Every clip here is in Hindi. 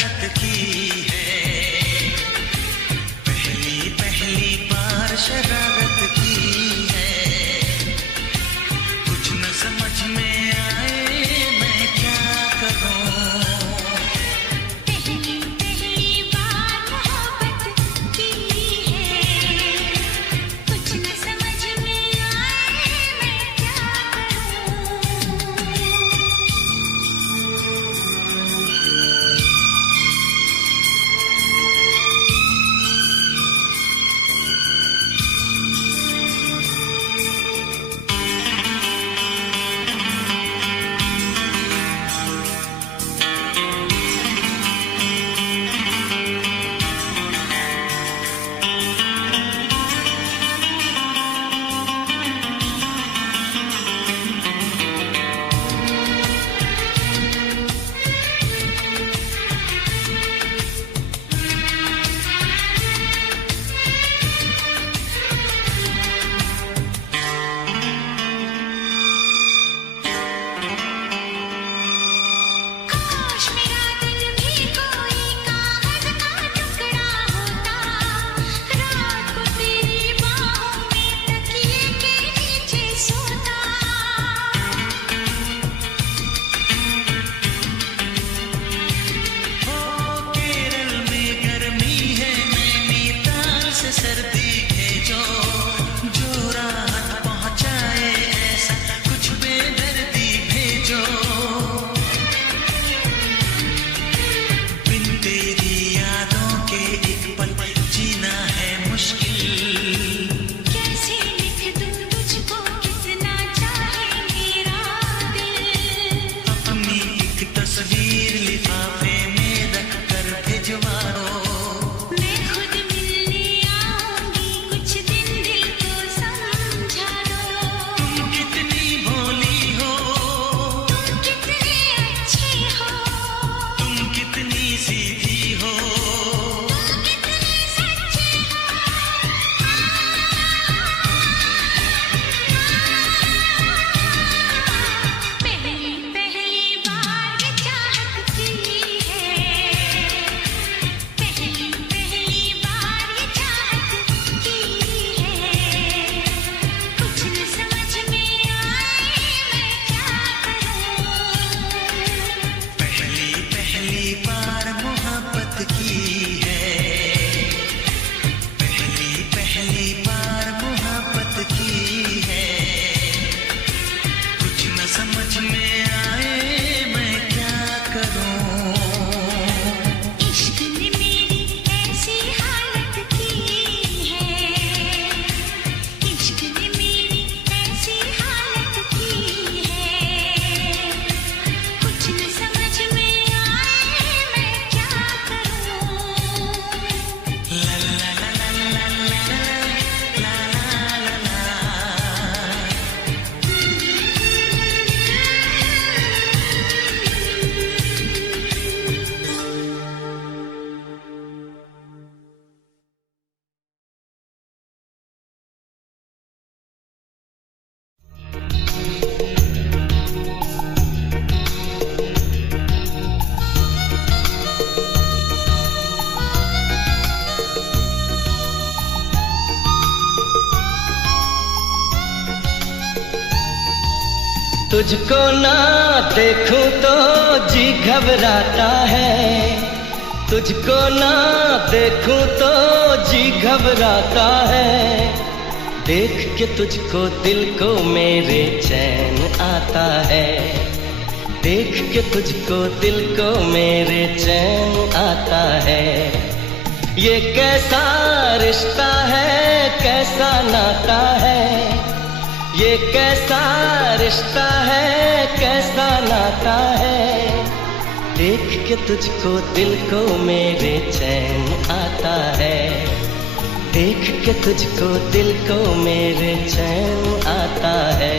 शरारत की है, पहली पहली बार शरारत की है। कुछ न समझ में आए मैं क्या करूं। पहली पहली बार मोहब्बत की है, कुछ न समझ में आए मैं क्या करूं। काश मेरा दिल भी कोई कागज का टुकड़ा होता, रात को तेरी बाहों में तकिए के नीचे सोता। ओ केरल में गर्मी है, नैनीताल से सर्दी भेजो, जो राहत पहुंचाए ऐसा कुछ बेदर्दी भेजो। बिन तेरी यादों के एक पल जीना है मुश्किल। कैसे लिख दूं तुझको कितना चाहे मेरा दिल। अपनी एक तस्वीर लिफाफे में रख कर भिजवा दो। मैं खुद मिलने आऊंगी, कुछ दिन दिल को समझा दो। तुम कितनी भोली हो, तुम कितने अच्छे हो, तुम कितनी सीधी हो। तुम कितने सच्चे हो। पहली पहली बार ये चाहत की है, पहली पहली बार ये चाहत की है। कुछ न समझ में आए मैं क्या करूं। पहली पहली बार मोहब्बत की है, पहली पहली बार मोहब्बत की है। कुछ न समझ में आए मैं क्या करूं। इश्क ने मेरी ऐसी हालत की है, इश्क ने मेरी ऐसी हालत की है। कुछ न समझ में आए मैं क्या करूं। ला ला ला ला ला ला ला ला ला ला। तुझको ना देखूं तो जी घबराता है, तुझको ना देखूं तो जी घबराता है। देख के तुझको दिल को मेरे चैन आता है, देख के तुझको दिल को मेरे चैन आता है। ये कैसा रिश्ता है, कैसा नाता है, ये कैसा रिश्ता है, कैसा नाता है। देख के तुझको दिल को मेरे चैन आता है, देख के तुझको दिल को मेरे चैन आता है।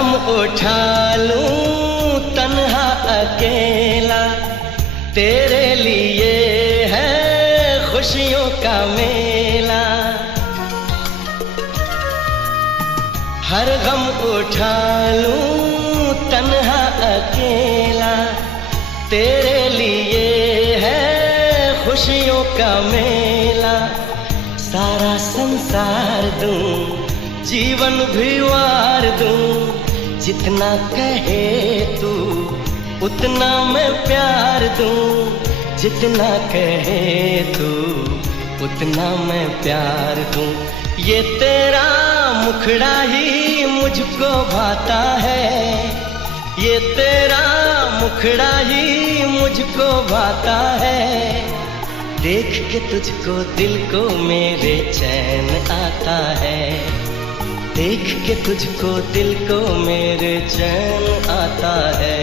गम उठा लूं तन्हा अकेला, तेरे लिए है खुशियों का मेला। हर गम उठा लूं तन्हा अकेला, तेरे लिए है खुशियों का मेला। सारा संसार दूं, जीवन भी वार दूं, जितना कहे तू उतना मैं प्यार दूं। जितना कहे तू उतना मैं प्यार दूं। ये तेरा मुखड़ा ही मुझको भाता है, ये तेरा मुखड़ा ही मुझको भाता है। देख के तुझको दिल को मेरे चैन आता है, देख के तुझको दिल को मेरे चैन आता है।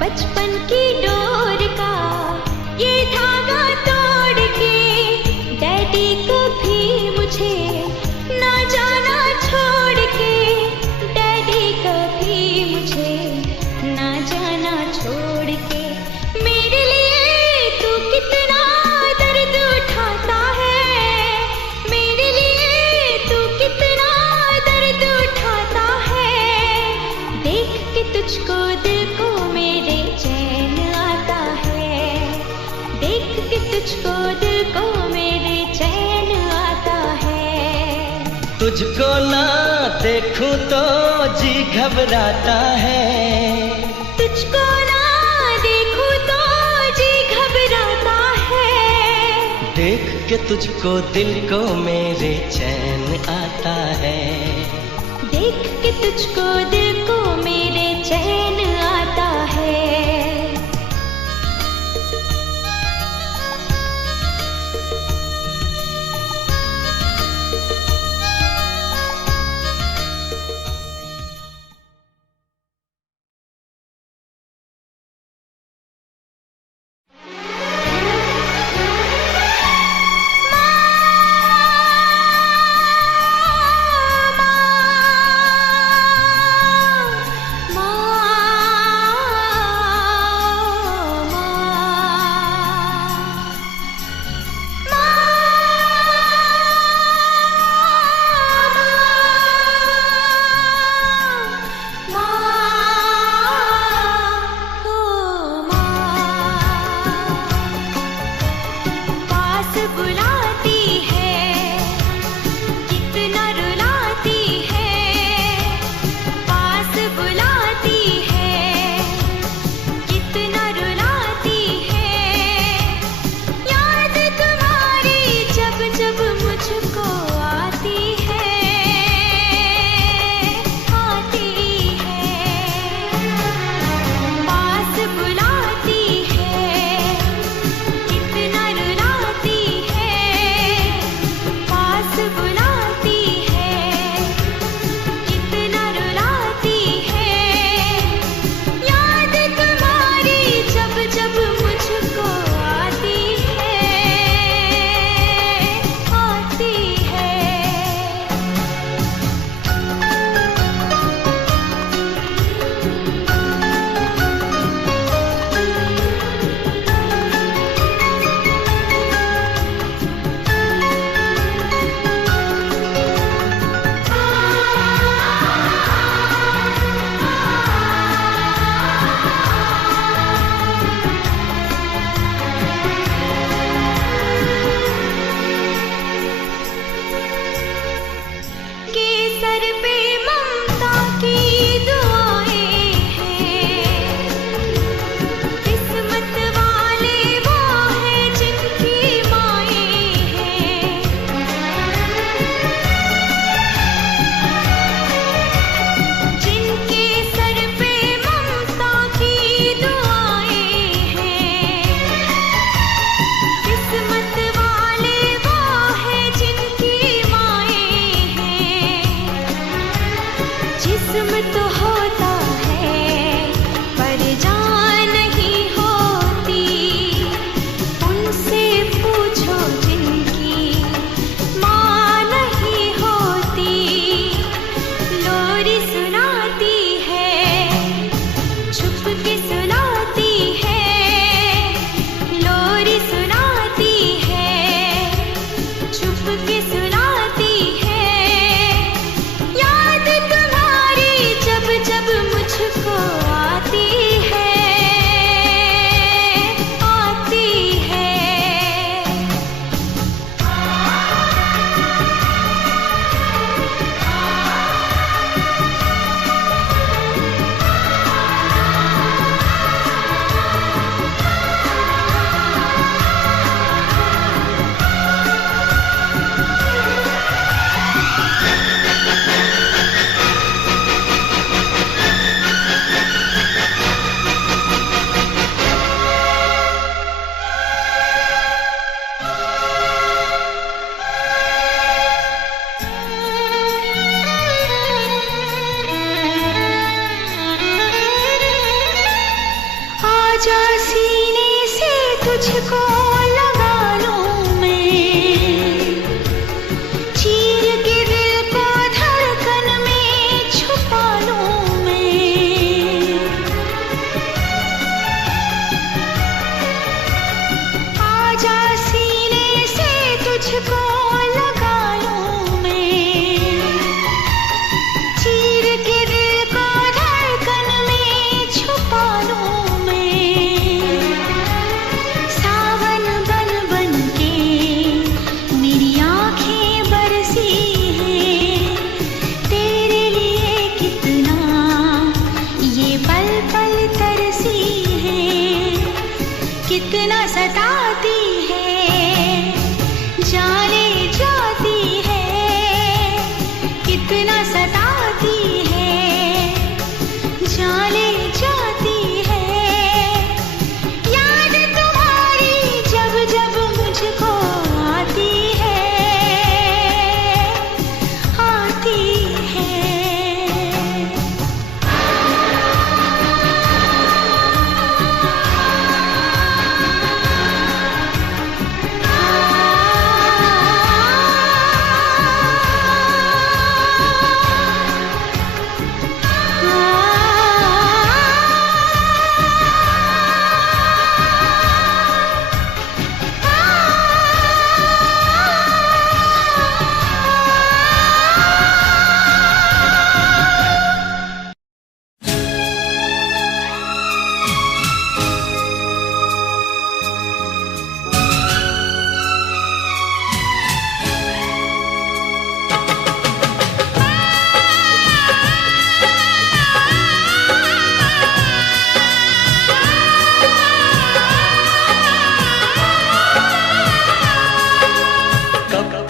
बचपन की डोर का ये धागा तोड़ के, डैडी को भी मुझे ना जाना छोड़ के, डैडी को भी मुझे ना जाना छोड़ के। मेरे लिए तू कितना दर्द उठाता है, मेरे लिए तू कितना दर्द उठाता है। देख के तुझको दिल को मेरे चैन आता है, देख के तुझको दिल को मेरे चैन आता है। तुझको ना देखूं तो जी घबराता है, तुझको ना देखूं तो जी घबराता है। देख के तुझको दिल को मेरे चैन आता है, देख के तुझको दिल को मेरे चैन आता है। कितना सताती है, जाने जाती है, कितना सताती है, जाने जाती है। याद तुम्हारी जब जब मुझको आती है, आती है।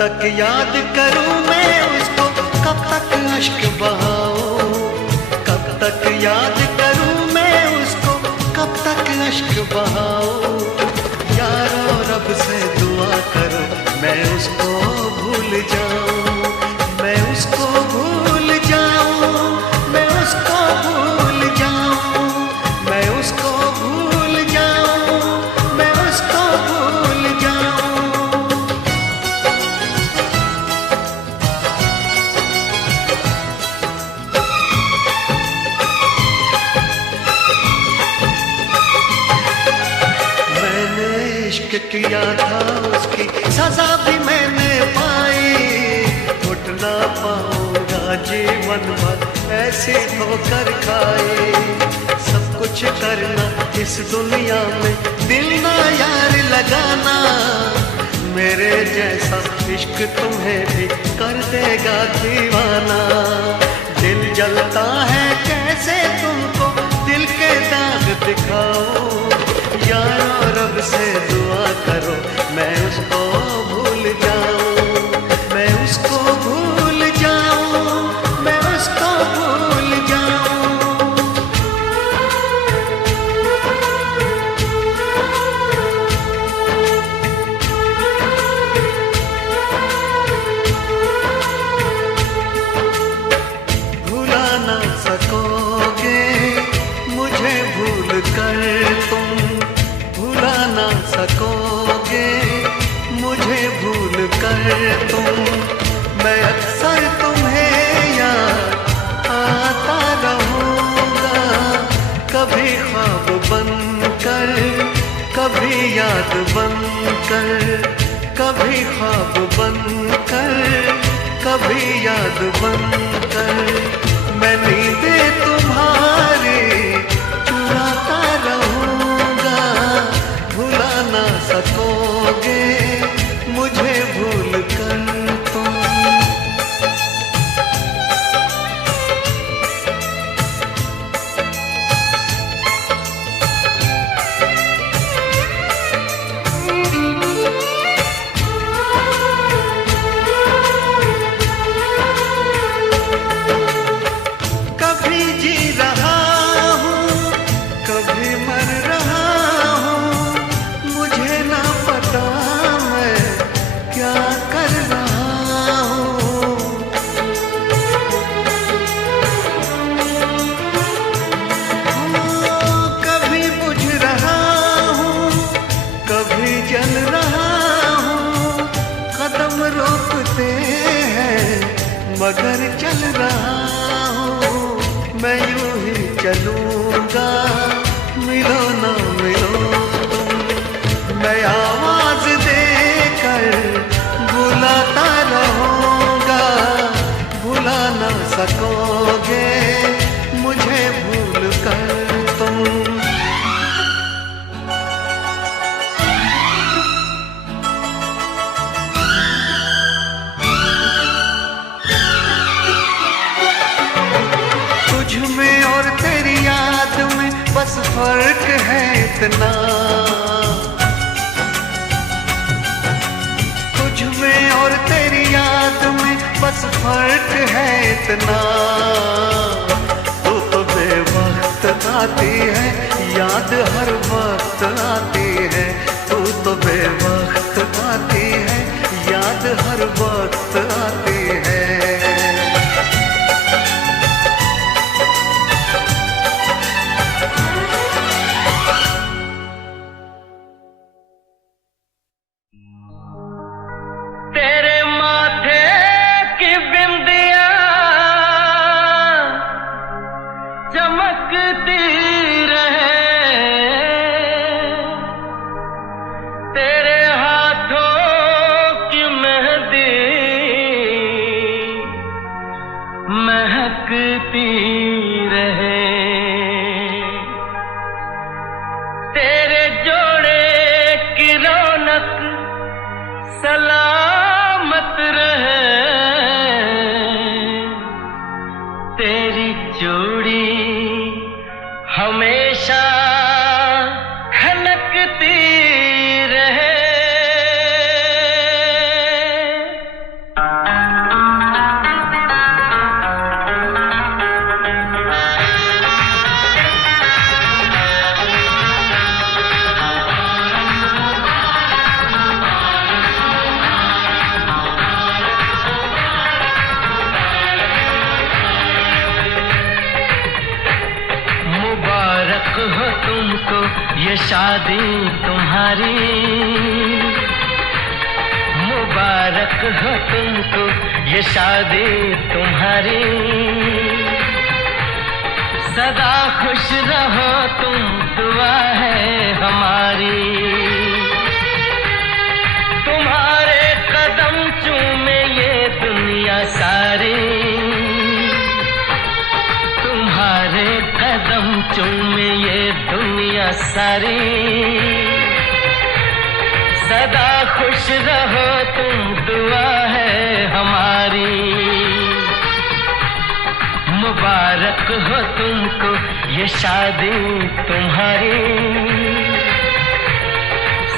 तक याद करूं मैं उसको, कब तक अश्क बहाऊं, कब तक याद करूं मैं उसको, कब तक अश्क बहाऊं। यारो रब से दुआ करो मैं उसको भूल जाऊं, मैं उसको भूल जाऊं, मैं उसको भूल जाऊं, मैं उसको भूल जाऊं, मैं उसको भूल जाऊं। इश्क किया था उसकी सजा भी मैंने पाई, उठ ना पाऊंगा जीवन भर ऐसे ठोकर खाए। सब कुछ करना इस दुनिया में, दिल ना यार लगाना, मेरे जैसा इश्क तुम्हें भी कर देगा दीवाना। दिल जलता है कैसे तुमको दिल के दाग दिखाऊं, यारो रब से दुआ करो मैं उसको भूल जाऊं, मैं उसको भूल जाऊं, मैं उसको भूल जाऊं। भुला ना सकोगे मुझे भूल कर तुम, भुला ना सकोगे मुझे भूल कर तुम। मैं अक्सर तुम्हें याद आता रहूँगा, कभी ख्वाब बनकर, कभी याद बनकर, कभी ख्वाब बनकर, कभी याद बनकर। मैं नींदें तुम्हारी चुराता रहूँगा, भुला ना सकोगे मुझे भूल कर तुम। कभी जी रहा हूँ, कभी मर रहा हूँ, मुझे ना पता मैं क्या कर रहा हूँ। कभी बुझ रहा हूँ, कभी जल रहा हूँ, कदम रोकते हैं मगर चल रहा हूँ। मैं यूं ही चलूंगा मिलो ना मिलो तुम, मैं आवाज देकर बुलाता रहूंगा, भुला ना सकोगे मुझे भूल कर तुम। तुझ में और तेरी याद में बस फर्क है इतना, बस फर्क है इतना, तू तो बेवक्त आती है, याद हर वक्त आती है। तू तो बेवक्त आती है, याद हर वक्त आती है। तेरे माथे की बिंदिया चमकती रहे, तेरे हाथों की मेहंदी महकती रहे, तेरे जोड़े की रौनक सलामत रहे, तेरी जोड़ी हमेशा खनकती रहे। मुबारक हो तुमको ये शादी तुम्हारी, मुबारक हो तुमको ये शादी तुम्हारी। सदा खुश रहो तुम, दुआ है हमारी। तुम्हारे कदम चूमे ये दुनिया सारी, तुम्हारे कदम चूमे ये दुनिया सारी। सदा खुश रहो तुम, दुआ है हमारी। मुबारक हो तुमको ये शादी तुम्हारी,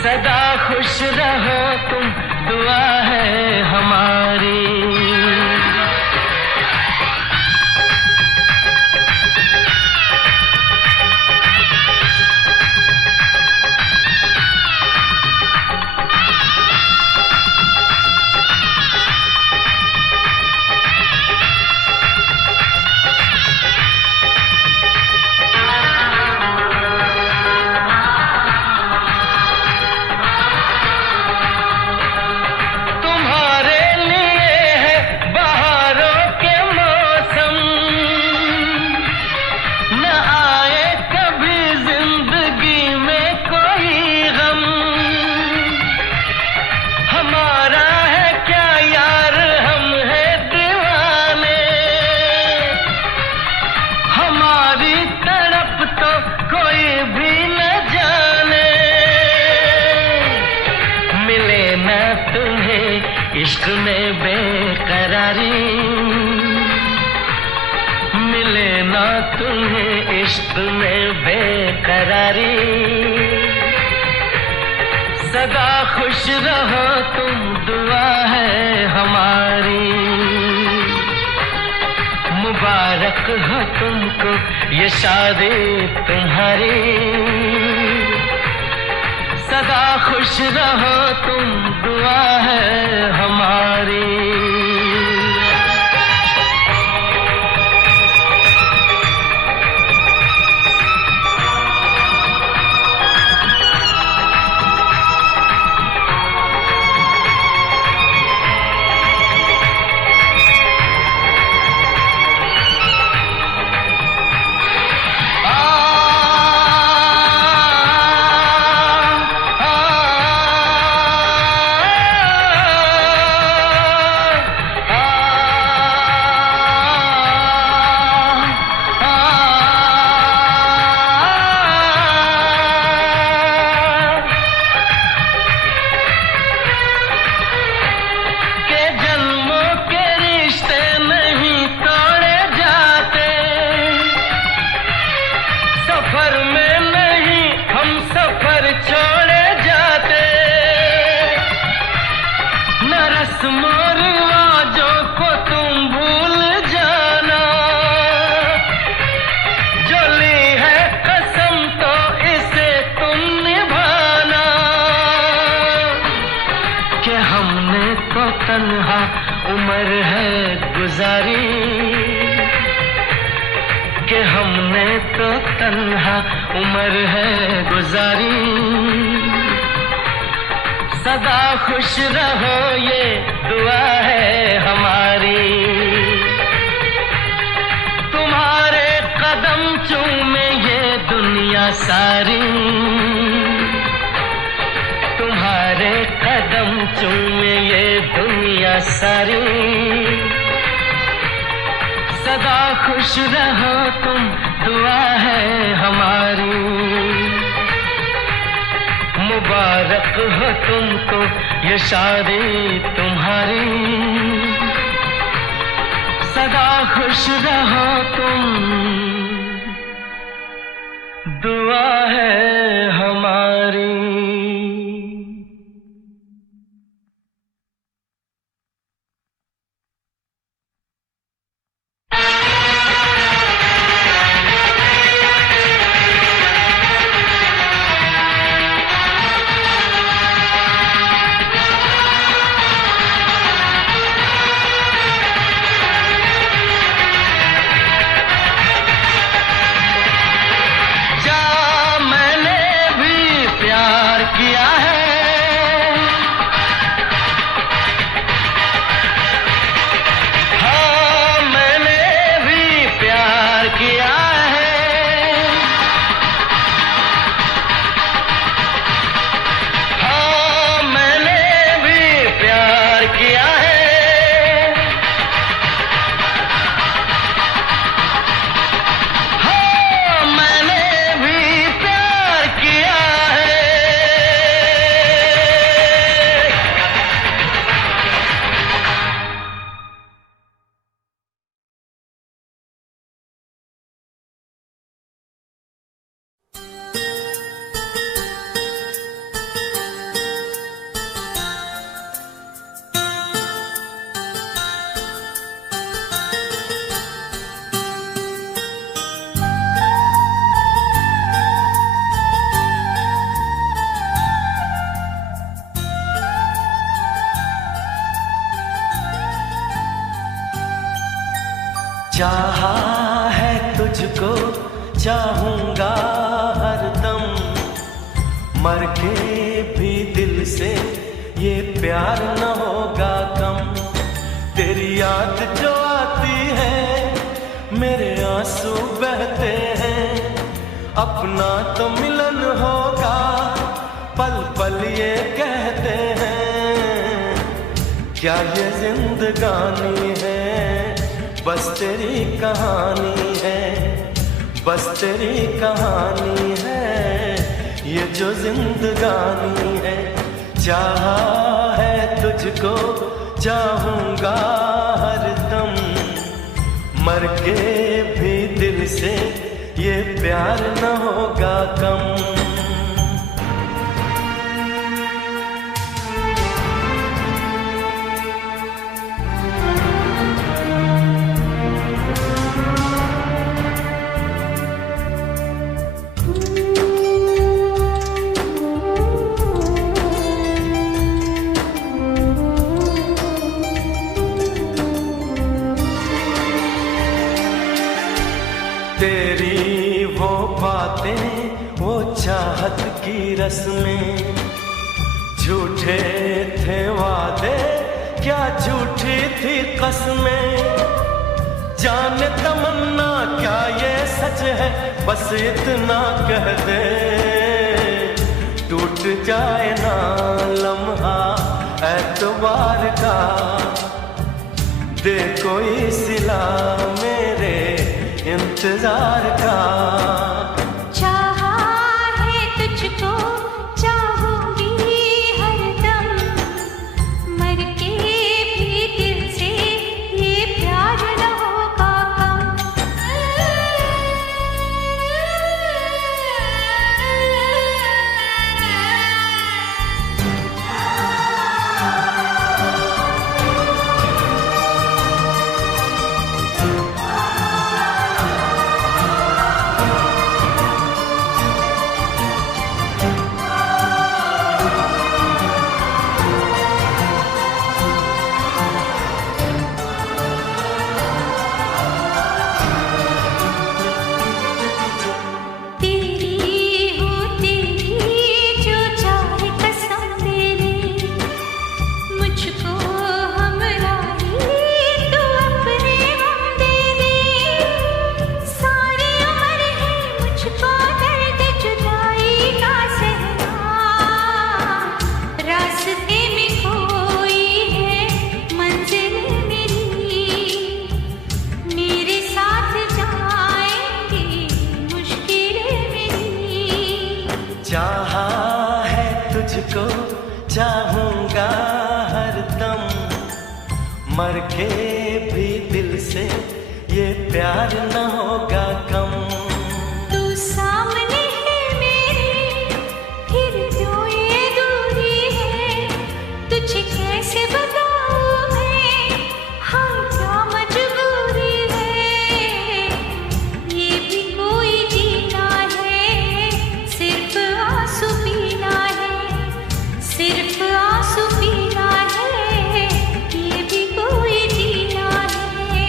सदा खुश रहो तुम, दुआ है हमारी। इश्क में बेकरारी मिले ना तुम्हें, इश्क में बेकरारी। सदा खुश रहो तुम, दुआ है हमारी। मुबारक हो तुमको ये शादी तुम्हारी, सदा खुश रहो तुम, दुआ है हमारी। रस्मों रिवाजों को तन्हा उम्र है गुजारी कि हमने तो तन्हा उम्र है गुजारी। सदा खुश रहो ये दुआ है हमारी, तुम्हारे कदम चूमे ये दुनिया सारी, तुम्हारे कदम चूमे ये दुनिया सारी। सदा खुश रहो तुम दुआ है हमारी, मुबारक हो तुमको ये शादी तुम्हारी। सदा खुश रहो तुम दुआ है हमारी। चाहा है तुझको चाहूंगा हरदम, मर के भी दिल से ये प्यार न होगा कम। तेरी याद जो आती है मेरे आंसू बहते हैं, अपना तो मिलन होगा पल पल ये कहते हैं। क्या ये जिंदगानी है बस तेरी कहानी है, बस तेरी कहानी है ये जो जिंदगानी है। चाहा है तुझको चाहूंगा हरदम, मर के भी दिल से ये प्यार न होगा कम। तेरी वो बातें वो चाहत की रस्में, झूठे थे वादे क्या झूठी थी कसमें। जाने तमन्ना क्या ये सच है बस इतना कह दे, टूट जाए ना लम्हा एतबार का, दे कोई सिला मेरे इंतजार का। चाहा है तुझको चाहूंगी हरदम, मर के भी दिल से ये प्यार न होगा कम। तुझको चाहूंगा हरदम, मर के भी दिल से ये प्यार न होगा कम। तू सामने है मेरे, फिर क्यों ये दूरी है, तुझे कैसे बताऊं मैं, हाँ क्या मजबूरी है। ये भी कोई जीना है, सिर्फ आंसू पीना है, सिर्फ आंसू पीना है, ये भी कोई जीना है।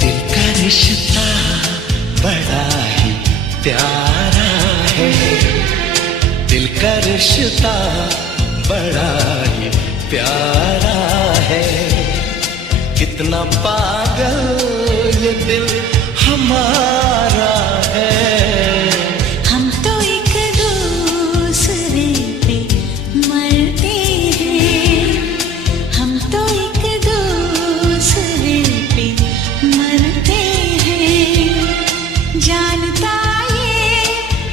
दिल का रिश्ता बड़ा ही प्यारा है, दिल का रिश्ता बड़ा ही प्यारा है। कितना पागल ये दिल हमारा है। हम तो एक दूसरे पे मरते हैं, हम तो एक दूसरे पे मरते हैं। जानता ये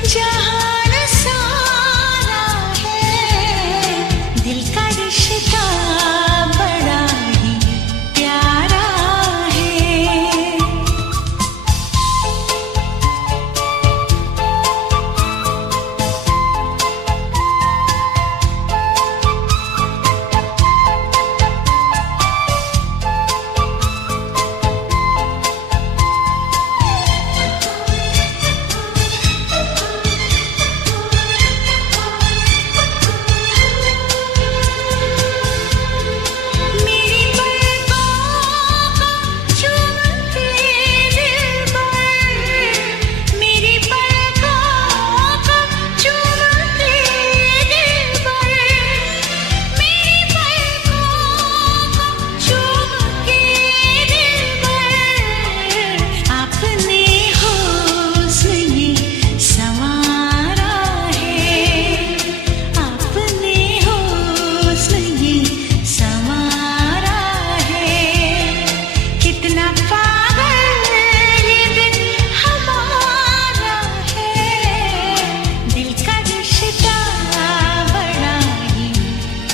जहान सारा है, दिल का रिश्ता बड़ा ही प्यारा है। मेरी पलकों को चूमते दिल पर, मेरी पलकों को चूमते दिल पर, मेरी पलकों को चूम के दिल पर, आपने हुस्न ये संवारा है, आपने हुस्न ये संवारा है। कितना पागल ये दिल हमारा है, दिल का रिश्ता बड़ा ही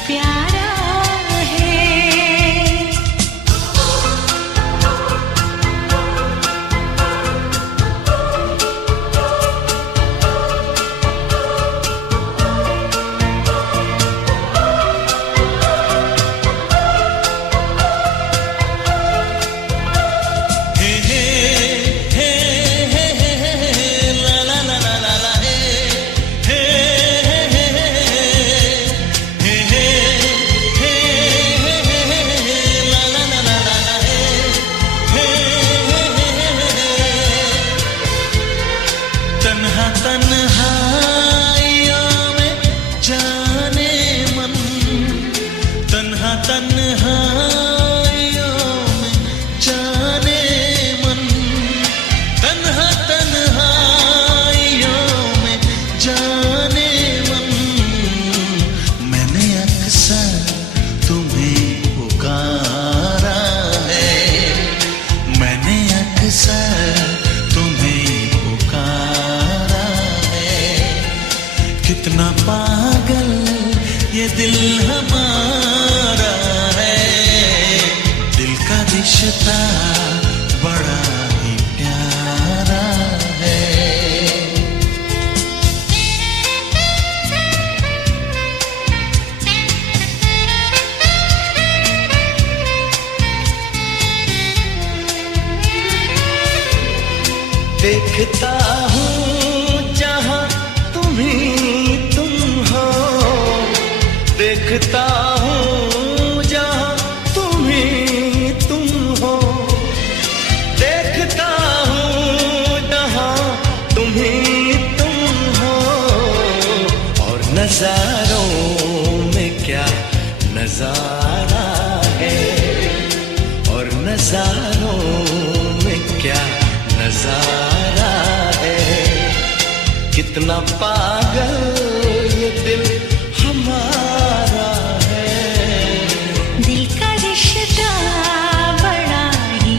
प्यारा है। हे हे हे हे हे ला ला ला ला ला ला हे हे हे हे हे हे ला ला ला ला ला हे हे तन्हा तन्हाइयों में जाने मन, तन्हा तन्हाइयों में जाने मन, तन्हा तन्हाइयों में जाने मन। मैंने अक्सर तुम्हें पुकारा है, मैंने अक्सर तुम्हें पुकारा है। कितना पागल ये दिल हमारा है, दिल का रिश्ता बड़ा ही प्यारा है। देखता हूँ जहाँ तुम ही तुम हो, देखता हूँ जहाँ तुम ही नजारों में क्या नजारा है, कितना पागल ये दिल हमारा है। दिल का रिश्ता बड़ा ही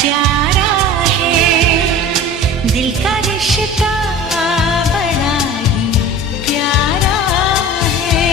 प्यारा है, दिल का रिश्ता बड़ा ही प्यारा है।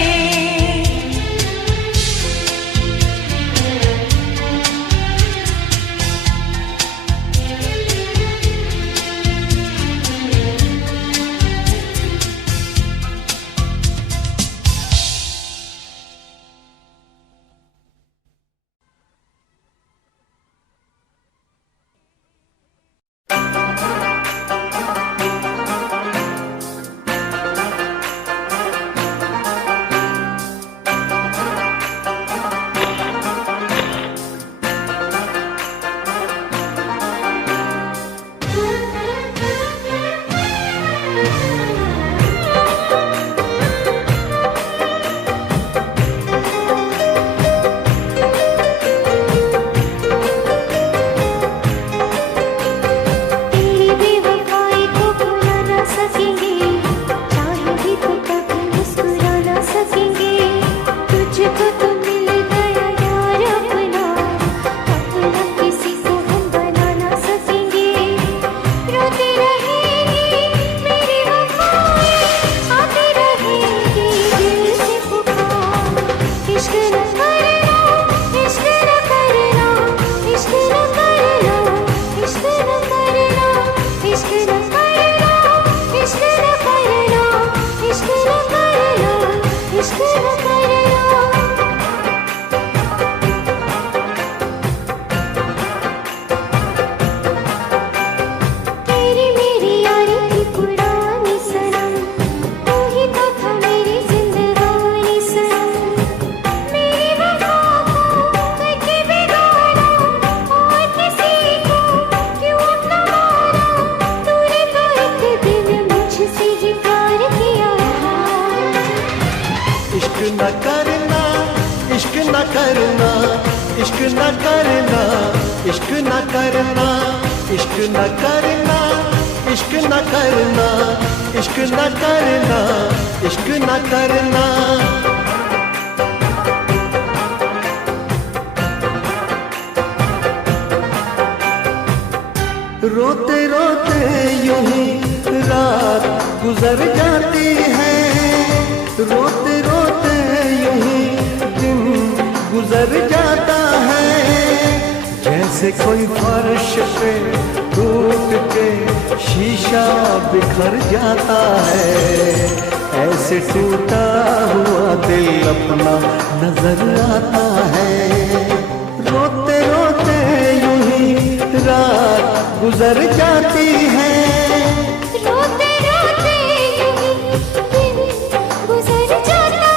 रोते रोते यूं ही रात गुजर जाती है, रोते रोते यूं ही दिन गुजर जाता है। जैसे कोई फर्श पे टूट के शीशा बिखर जाता है, ऐसे टूटा हुआ दिल अपना नजर आता है। रोते रोते यूं ही रात गुजर जाती है, रोते रोते यूं ही दिन गुजर जाता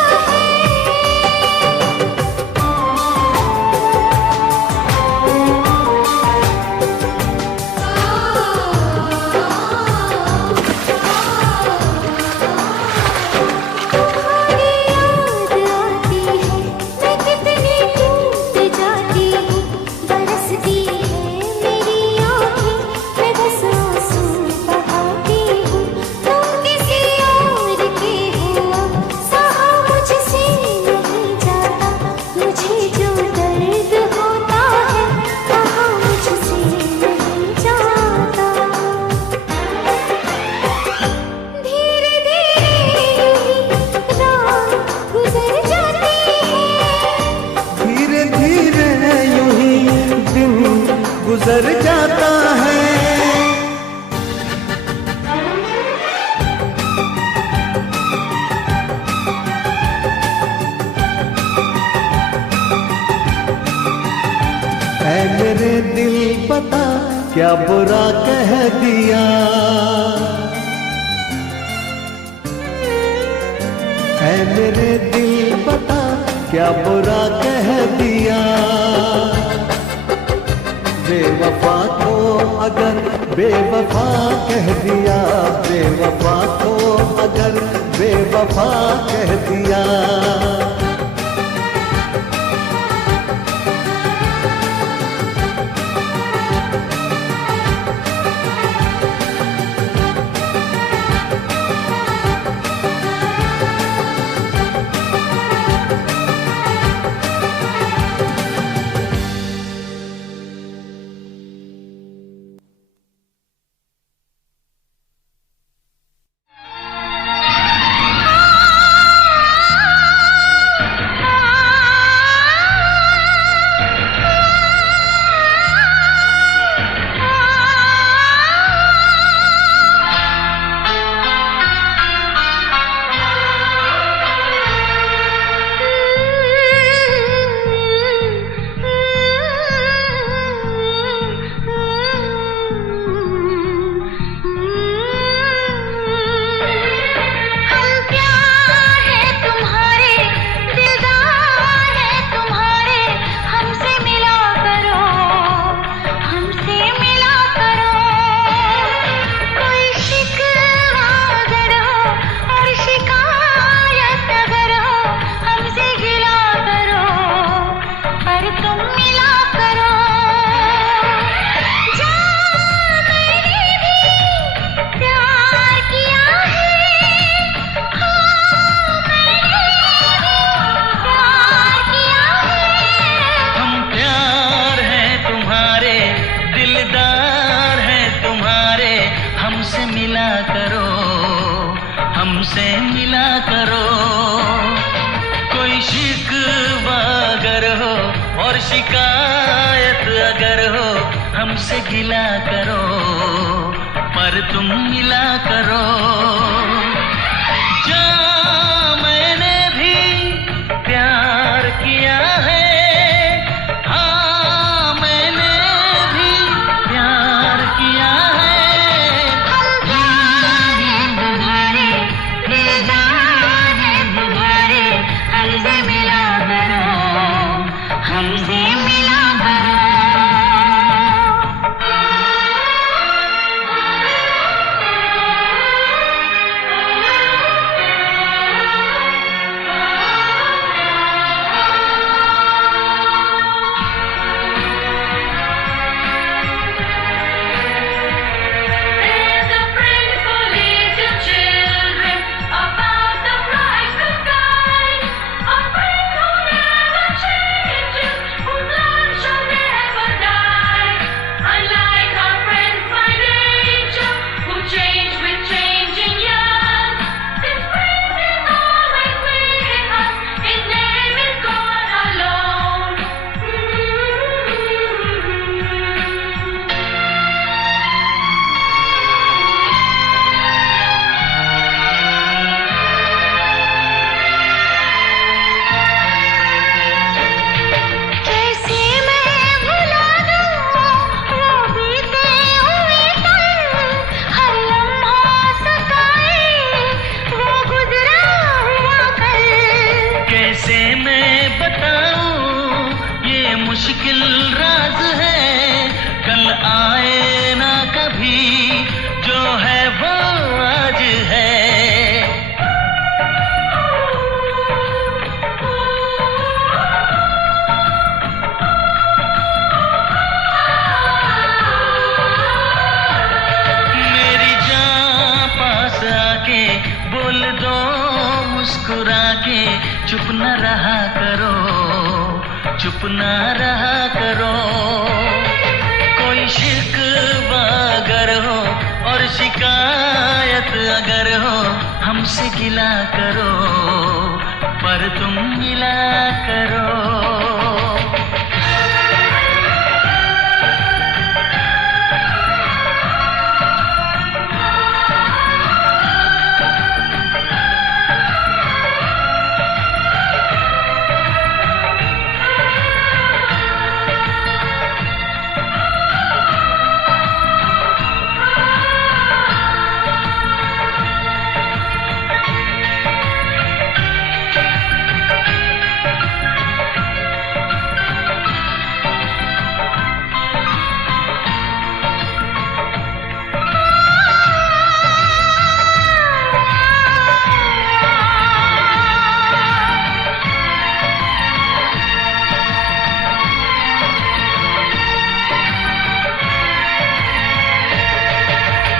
तुम्हारी याद आती है, मैं कितनी टूट जाती हूँ, बरसती है मेरी आँखें, मैं बस आंसू बहाती हूँ। तुम किसी और के हो, सहा मुझसे नहीं जाता, मुझे जो दर्द होता है, कहा मुझसे नहीं जाता। धीरे धीरे रात गुजर जाती है, धीरे धीरे यूं ही दिन गुजर जाता है। ऐ मेरे दिल बता क्या बुरा कह दिया, ऐ मेरे दिल बता क्या बुरा कह दिया। बेवफा को अगर बेवफा कह दिया, बेवफा को अगर बेवफा कह दिया। हमसे मिला करो। कोई शिकवा अगर हो और शिकायत अगर हो, हमसे गिला करो, पर तुम मिला करो। जहाँ मैंने भी प्यार किया है, हाँ मैंने भी प्यार किया है। तुम्हारे दिलदार है तुम्हारे, हमसे मिला करो, हमसे मिला करो। There's a friend for little children about the bright sky, a friend who never changes, whose love shall never die. Unlike our friends by nature, who change with changing years, this friend is always with us. His name is God alone. कैसे मैं भुला दूँ वो बीते हुए पल, हर लम्हा सताए वो गुजरा हुआ कल। कैसे मैं बताऊं ये मुश्किल राज है, कल आए ना कभी, जो है वो आज है। मेरी जान पास आके बोल दो मुस्कुरा के, चुप न रहा करो, चुप न रहा करो। कोई शिकवा अगर हो और शिकायत अगर हो, हमसे गिला करो, पर तुम मिला करो।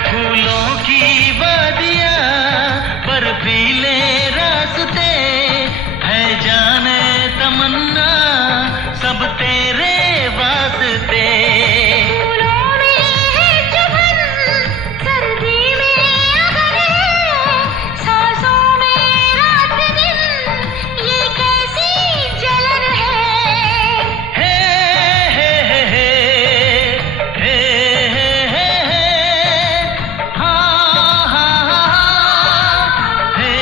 फूलों की वादियाँ बर्फीले रास्ते, है जाने तमन्ना सब तेरे वास्ते। फूलों में है चुभन, सर्दी में अगर है, सांसों में रात दिन, ये कैसी जलन है। हे हे हे हे हे हे हे, हाँ हाँ हाँ, हे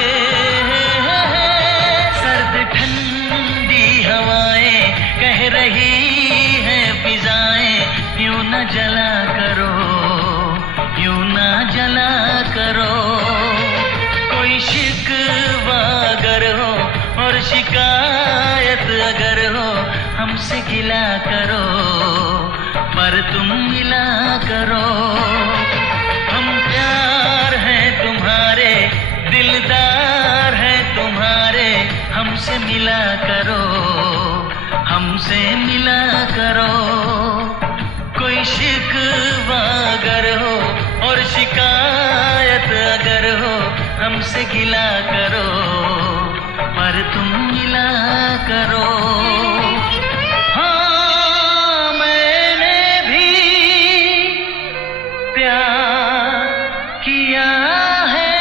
हे हे। सर्द ठंडी हवाएं कह रही हैं फिजाएं, यूं न जला करो, यूं न जला करो। कोई शिकवा अगर हो और शिकायत अगर हो, हमसे गिला करो, पर तुम मिला करो। हम प्यार हैं तुम्हारे, दिलदार हैं तुम्हारे, हमसे मिला करो, हमसे मिला करो। कोई शिकवा अगर हो और शिकायत अगर हो, हमसे गिला करो, पर तुम मिला करो। हाँ मैंने भी प्यार किया है।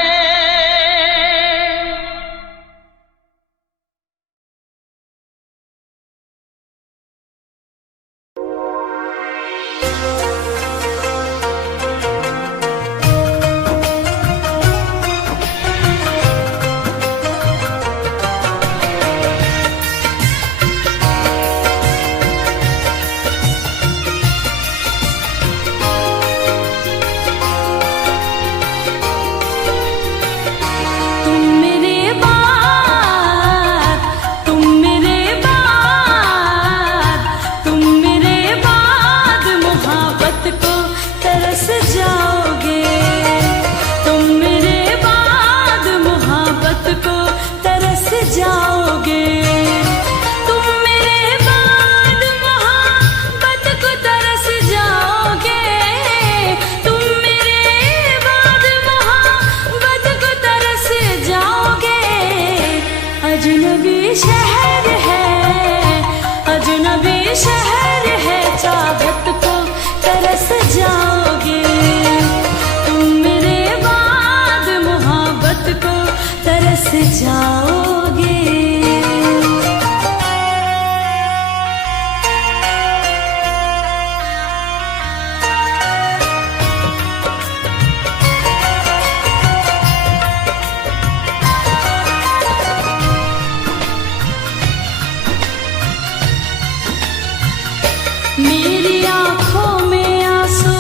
मेरी आंखों में आंसू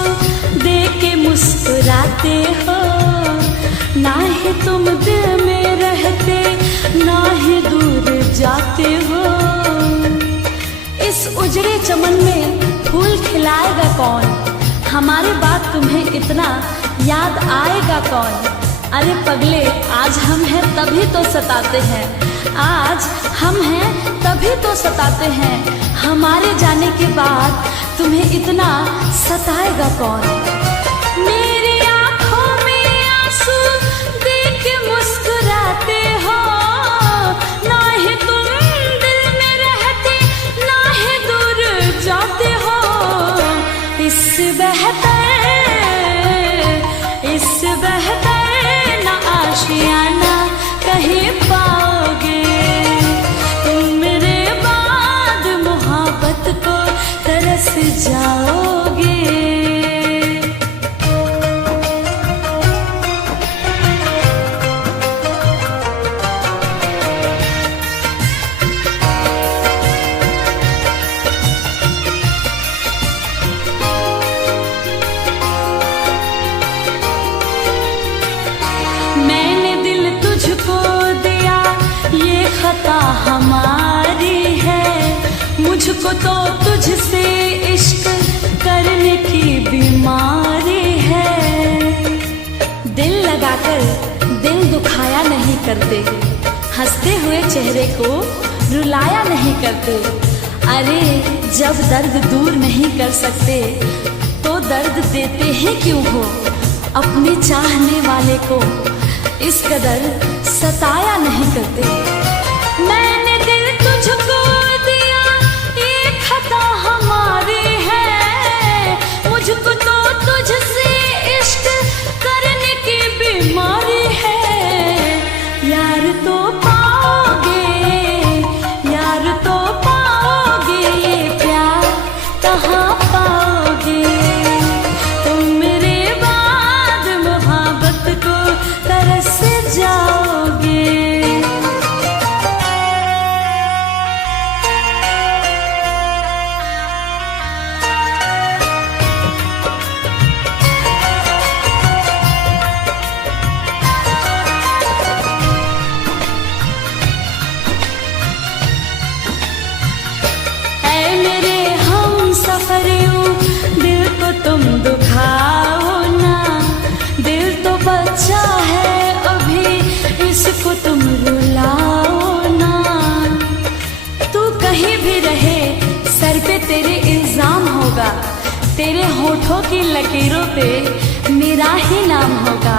दे के मुस्कुराते हो, ना ही तुम दिल में रहते ना ही दूर जाते हो। इस उजड़े चमन में फूल खिलाएगा कौन, हमारी बात तुम्हें इतना याद आएगा कौन। अरे पगले आज हम हैं तभी तो सताते हैं, आज हम हैं तभी तो सताते हैं, हमारे जाने के बाद तुम्हें इतना सताएगा कौन। मेरी आंखों में आंसू देख मुस्कुराते हो, ना ही तुम दिल में रहते ना ही दूर जाते हो। इससे बेहतर ना आशियाना कहीं पाओगे, तुम मेरे बाद मोहब्बत को तरस जाओगे। मैंने दिल तुझको दिया ये खता हमारी है, मुझको तो तुझसे इश्क करने की बीमारी है। दिल लगाकर दिल दुखाया नहीं करते, हंसते हुए चेहरे को रुलाया नहीं करते। अरे जब दर्द दूर नहीं कर सकते तो दर्द देते हैं क्यों हो, अपने चाहने वाले को इस कदर सताया नहीं करते। मैंने दिल तुझको दिया ये खता हमारी है, मुझको तो तुझसे इश्क करने की बीमारी है। यार तो पाओगे, यार तो पाओगे, ये प्यार कहाँ पाओगे, तुम मेरे बाद मोहब्बत को तरस जाओगे। ऐ मेरे हम सफरियों दिल को तुम दुखाओ ना, दिल तो बच्चा है अभी इसको तुम रुलाओ ना। तू कहीं भी रहे सर पे तेरे इल्जाम होगा, तेरे होठों की लकीरों पे मेरा ही नाम होगा।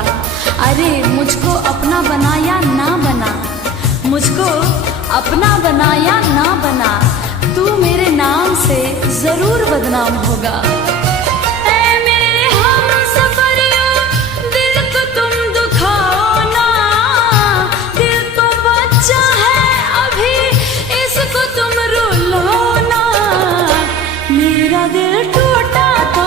अरे मुझको अपना बना या ना बना, मुझको अपना बना या ना बना, तू मेरे नाम से जरूर बदनाम होगा। ऐ मेरे हमसफरियों दिल को तुम दुखाओ ना, दिल तो बच्चा है अभी इसको तुम रुलाओ ना। मेरा दिल टूटा तो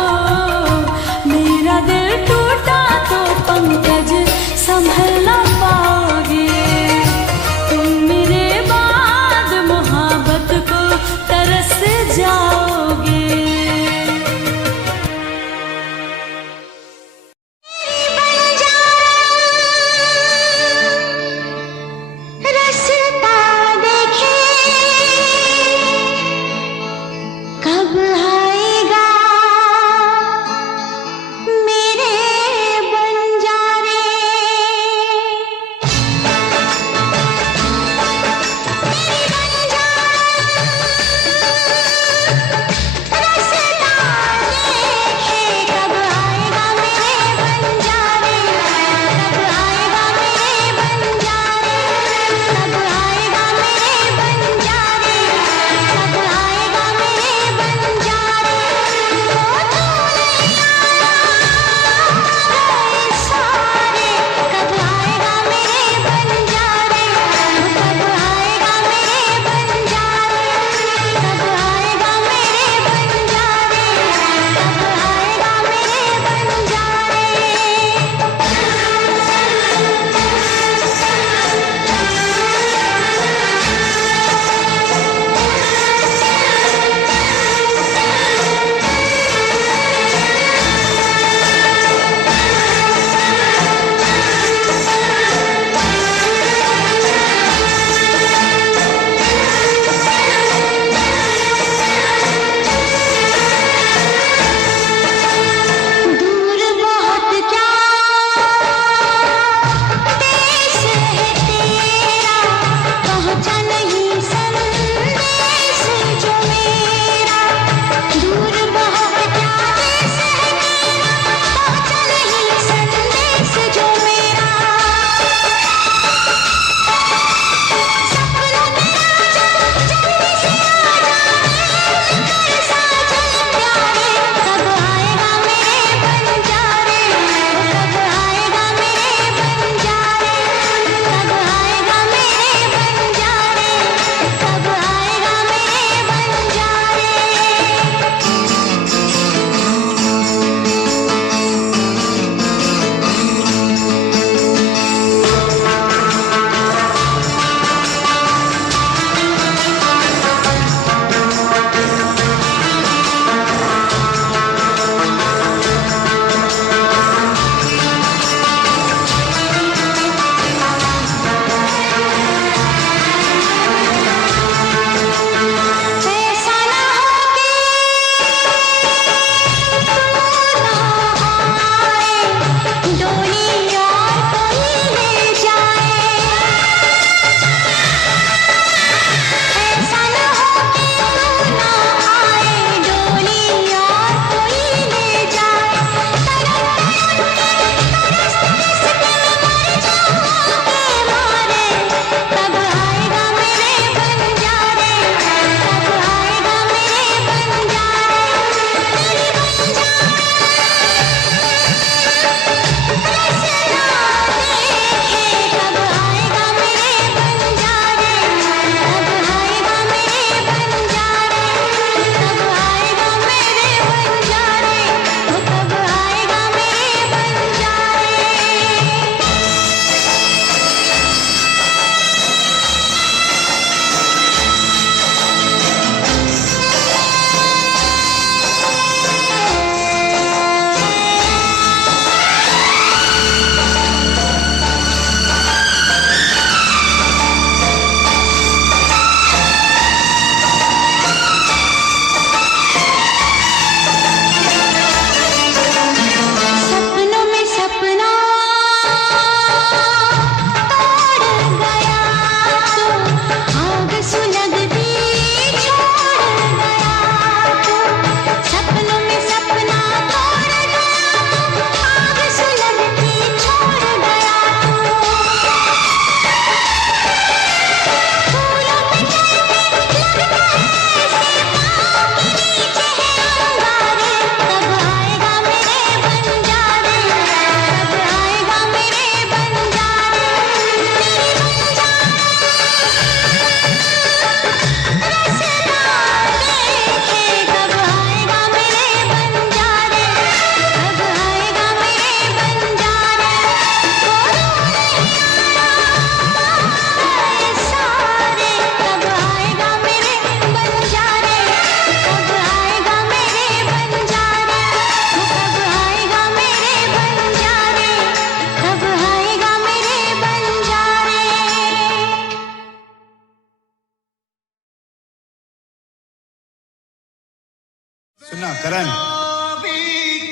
करण।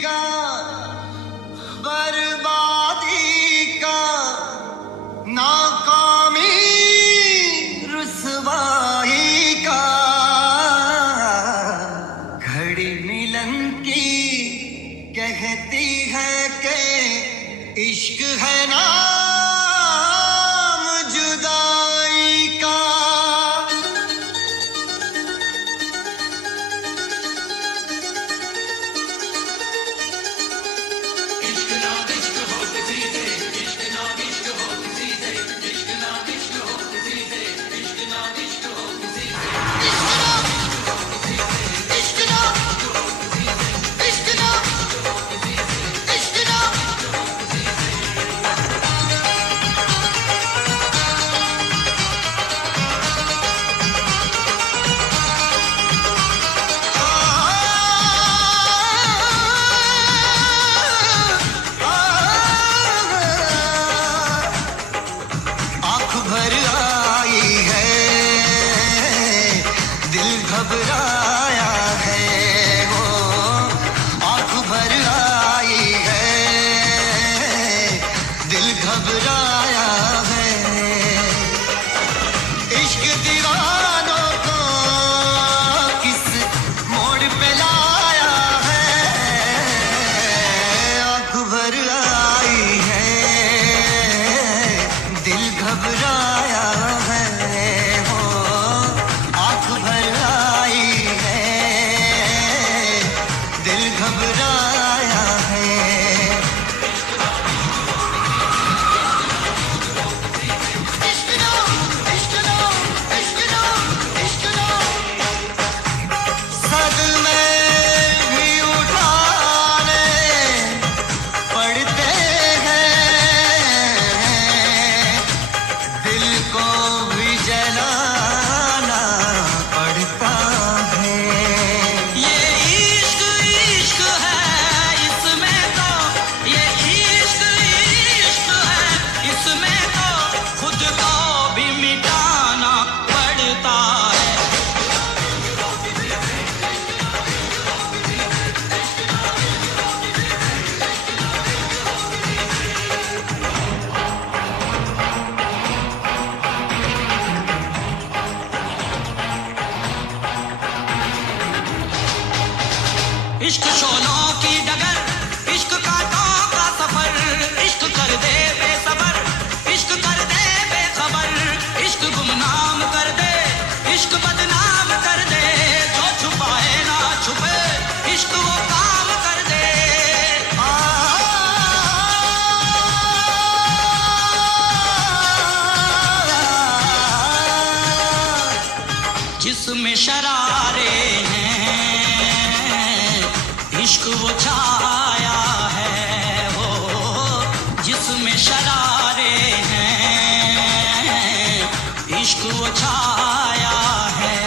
का बर्बादी का नाकामी रुसवाई का घड़ी मिलन की कहती है कि इश्क है नाम जुदाई का। घबराया है वो आँख भर आई है, दिल घबराया है। इश्क दीवानों को किस मोड़ पे लाया है, आँख भर आई है, दिल घबराया है। इश्क शोलों की डगर, इश्क कांटों का सफर, इश्क कर दे बेसबर, इश्क कर दे बेखबर, इश्क गुमनाम कर दे, इश्क बदनाम कर दे, जो छुपाए ना छुपे, इश्क वो काम कर दे। जिसमें शरारे हैं इश्क वो छाया है, वो जिसमें शरारे हैं इश्क वो छाया है।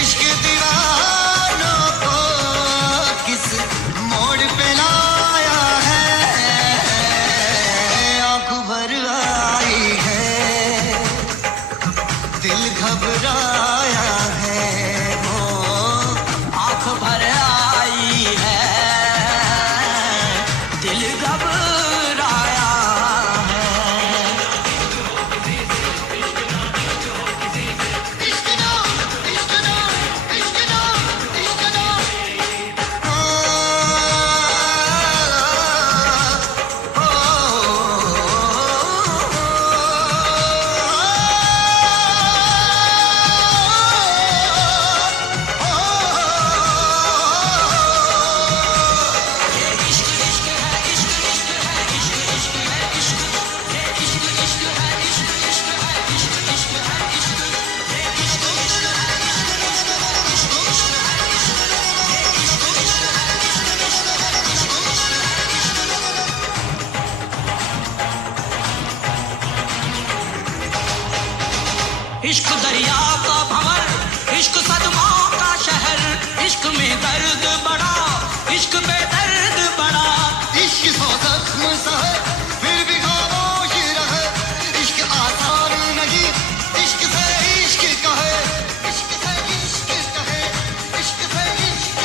इश्क दीवानों को किस मोड़ पे लाया है, आँख भर आई है, दिल घबराया है। भर आई है, दिल घबराया है। इश्क दरिया का भंवर, इश्क सदमों का शहर, इश्क में दर्द बड़ा, इश्क में दर्द बड़ा। इश्क सौ जख्म सहे फिर भी खामोश रहे, इश्क आसान नहीं, इश्क से इश्क कहे, इश्क से इश्क कहे, इश्क से इश्क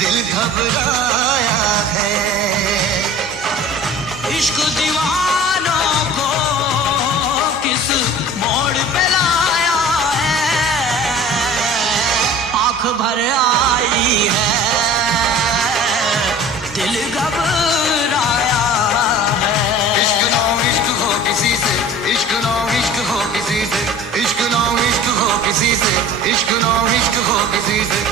दिल घबराया है। इश्क दीवानों को किस मोड़ पे लाया है, आंख भर आई है, दिल घबराया है। इश्क ना इश्क हो किसी से, इश्क ना इश्क हो किसी से, इश्क ना इश्क हो किसी से, इश्क ना इश्क हो किसी से।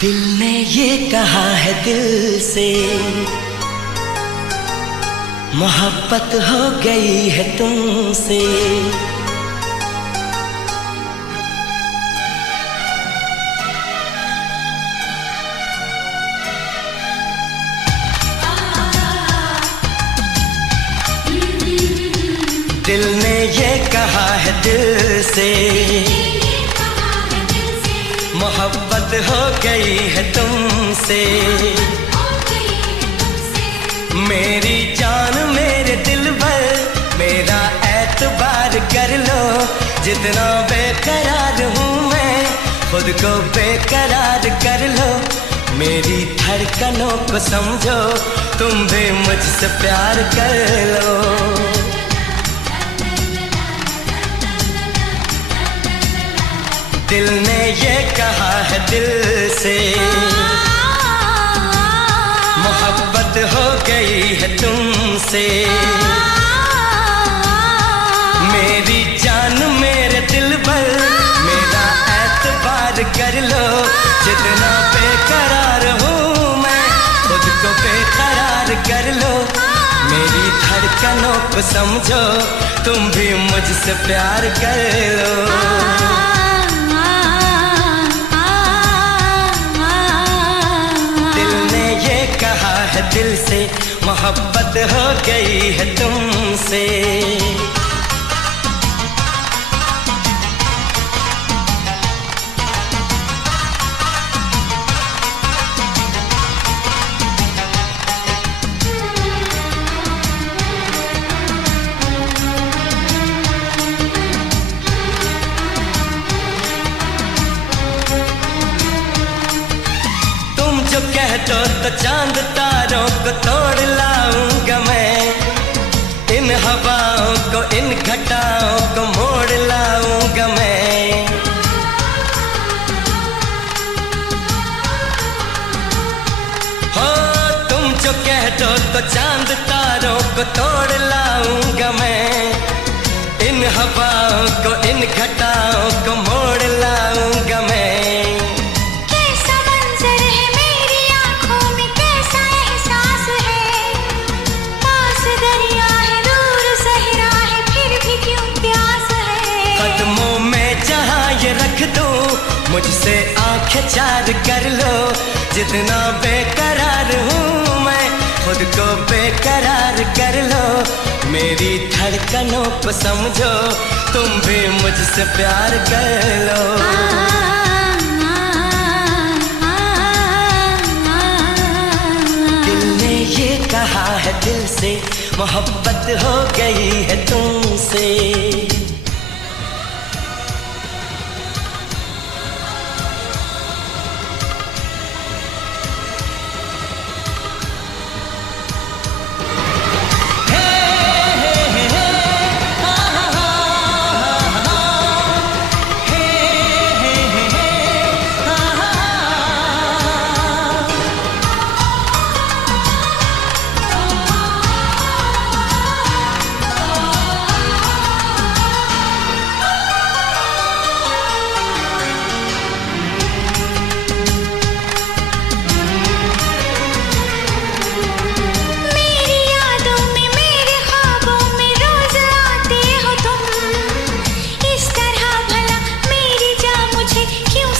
दिल ने ये कहा है दिल से, मोहब्बत हो गई है तुमसे। दिल ने ये कहा है दिल से, मोहब्बत हो गई है तुमसे। मेरी जान मेरे दिल भर, मेरा एतबार कर लो। जितना बेकरार हूँ मैं, खुद को बेकरार कर लो। मेरी धड़कनों को समझो, तुम भी मुझसे प्यार कर लो। दिल ने ये कहा है दिल से, मोहब्बत हो गई है तुमसे। मेरी जान मेरे दिल भर, मेरा एतबार कर लो। जितना बेकरार हूँ मैं, खुद को बेकरार कर लो। मेरी धड़कनों को समझो, तुम भी मुझसे प्यार कर लो। दिल से मोहब्बत हो गई है तुमसे। तुम जो कह दो तो चांद तारों को तोड़ लाऊंगा मैं। इन हवाओं को, इन घटाओं को मोड़ लाऊंगा मैं। हो तुम जो कह दो तो चांद तारों को तोड़ लाऊंगा मैं। इन हवाओं को, इन घटाओं को मोड़ लाऊंगा मैं। मुझसे आंखें चार कर लो। जितना बेकरार हूँ मैं, खुद को बेकरार कर लो। मेरी धड़कनों को समझो, तुम भी मुझसे प्यार कर लो। दिल ने ये कहा है दिल से, मोहब्बत हो गई है तुमसे।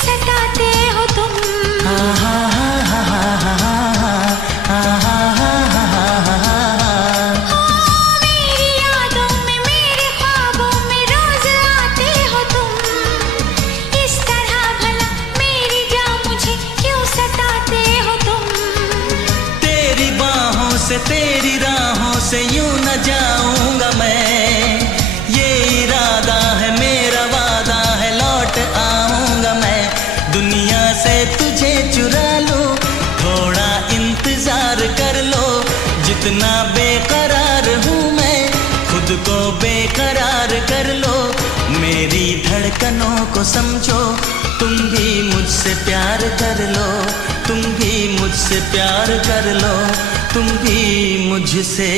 सताते हो तुम। मेरी यादों में मेरे ख्वाबों में रोज आते हो तुम। इस तरह भला मेरी जान मुझे क्यों सताते हो तुम। तेरी बाहों से तेरी राहों से यूं न जाऊंगा मैं, ये इरादा है मेरा वादा है लौट आऊंगा मैं। दुनिया से तुझे चुरा लो, थोड़ा इंतजार कर लो। जितना बेकरार हूँ मैं, खुद को बेकरार कर लो। मेरी धड़कनों को समझो, तुम भी मुझसे प्यार कर लो। तुम भी मुझसे प्यार कर लो। तुम भी मुझसे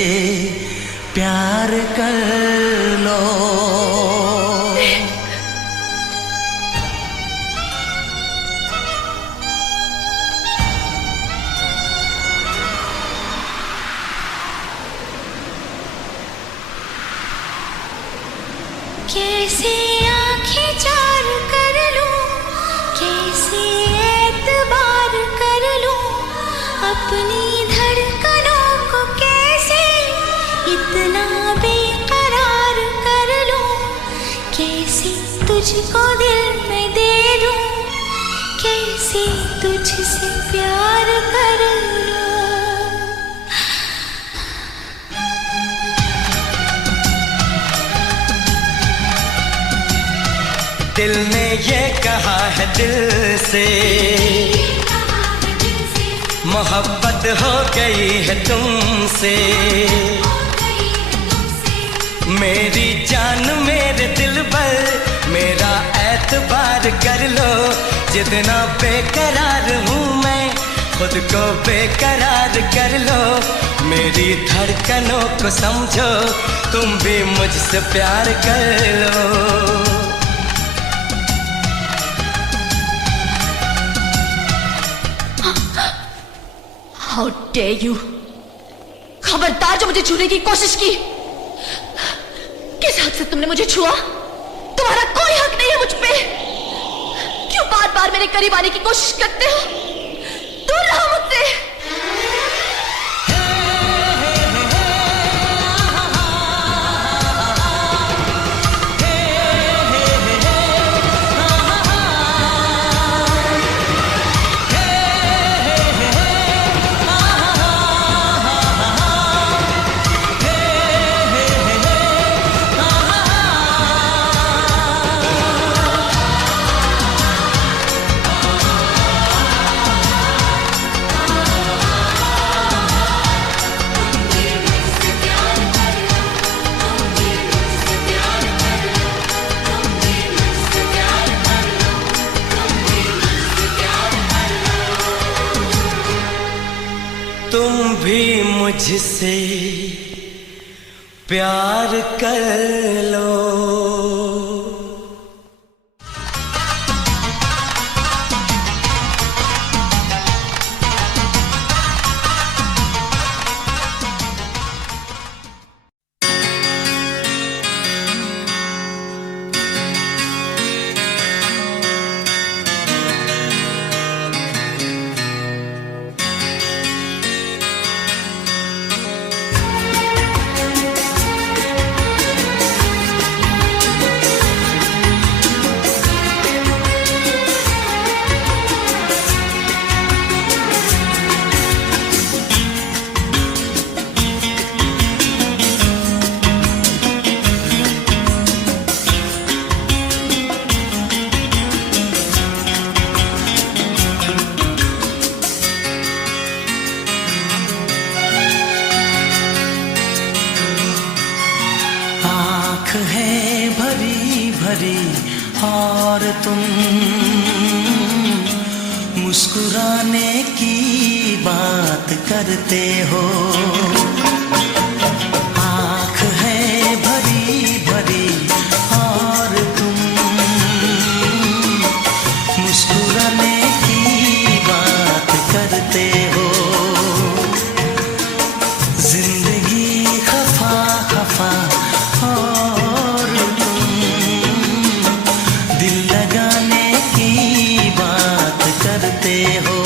प्यार कर लो। कैसे आँखें चार कर लूं, कैसे एतबार कर लूं, अपनी धड़कनों को कैसे इतना बेकरार कर लूं। कैसे तुझको दिल में दे दूं, कैसे तुझसे प्यार कर लूं। दिल ने ये कहा है दिल से, मोहब्बत हो गई है तुमसे। मेरी जान मेरे दिल पर मेरा एतबार कर लो। जितना बेकरार हूँ मैं, खुद को बेकरार कर लो। मेरी धड़कनों को समझो, तुम भी मुझसे प्यार कर लो। How dare you! खबरदार जो मुझे छूने की कोशिश की। किस हक से तुमने मुझे छुआ? तुम्हारा कोई हक नहीं है मुझ पे। क्यों बार बार मेरे करीब आने की कोशिश करते हो? दूर रहो मुझसे। तुम भी मुझसे प्यार कर लो। और तुम मुस्कुराने की बात करते हो। आँख है भरी भरी और तुम मुस्कुराने की बात करते हो। जिंदगी खफा खफा और तुम दिल लगाने की बात हो